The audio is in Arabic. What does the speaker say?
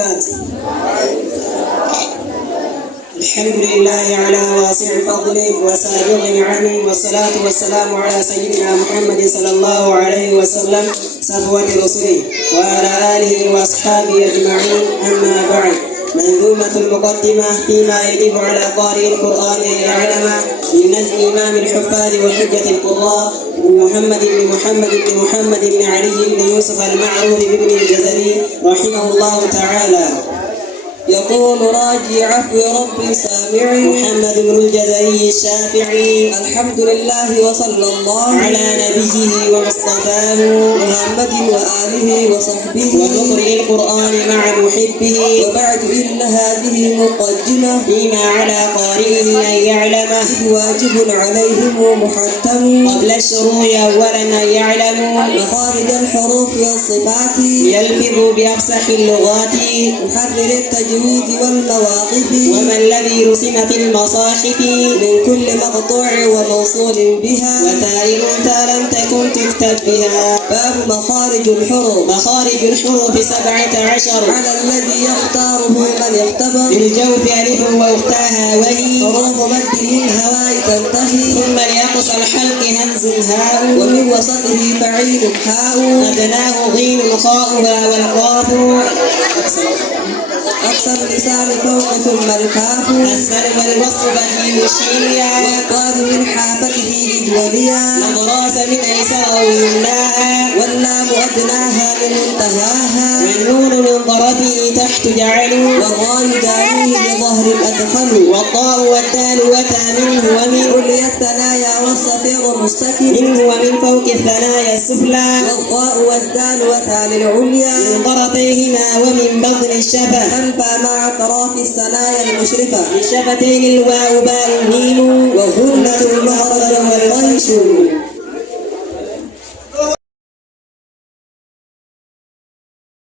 وبركاته. الحمد لله على واسع فضله وسابغ نعمه، والصلاة والسلام على سيدنا محمد صلى الله عليه وسلم صفوة رسله وعلى آله وأصحابه أجمعين. أما بعد، منظومة المقدمة فيما يجب على قارئ القرآن أن يعلم من نزل إمام الحفاظ والحجة القراء محمد بن علي بن يوسف المعروف بابن الجزري رحمه الله تعالى. يقول راجي عفو ربي سامعي محمد بن الجزري الشافعي: الحمد لله وصلى الله على نبيه ومصطفاه محمد وآله وصحبه ومقرئ القرآن مع محبه. وبعد، إن هذه مقدمة فيما على قارئه أن يعلمه واجب عليهم محتم قبل الشروع أولا أن يعلموا مخارج الحروف والصفات، يلفظ بأفصح اللغات، محرر التجويد والمواقف، وما الذي رسم في المصاحف من كل مقطوع وموصول بها، وتاء لم تكن تكتب بها. باب مخارج الحروف. مخارج الحروف 17 على الذي يختاره من يختبر. للجوف ألف وأختاها وهي حروف مد للهواء تنتهي، ثم لأقصى الحلق همز هاء، ومن وسطه فعيل حاء، أدناه غين خاؤها والقاف، أقصى اللسان فوق ثم الكاف، أسفل والوسط بديل الشيا، والقاد من حافته إجوليا، مضراس من أيسر ويمناها، واللام أدناها من منتهاها، والنون من طرفه تحت جعلوا، والراء دانيه بظهر أدخل، والطاء والدال وتا منه ومن عليا الثنايا والصفير مستكن منه ومن فوق الثنايا السفلى، والطاء والدال وتا للعليا من طرفيهما ومن بطن الشفة أنفى مع أطراف الثنايا المشرفة، للشفتين الواو باء الميم، وهن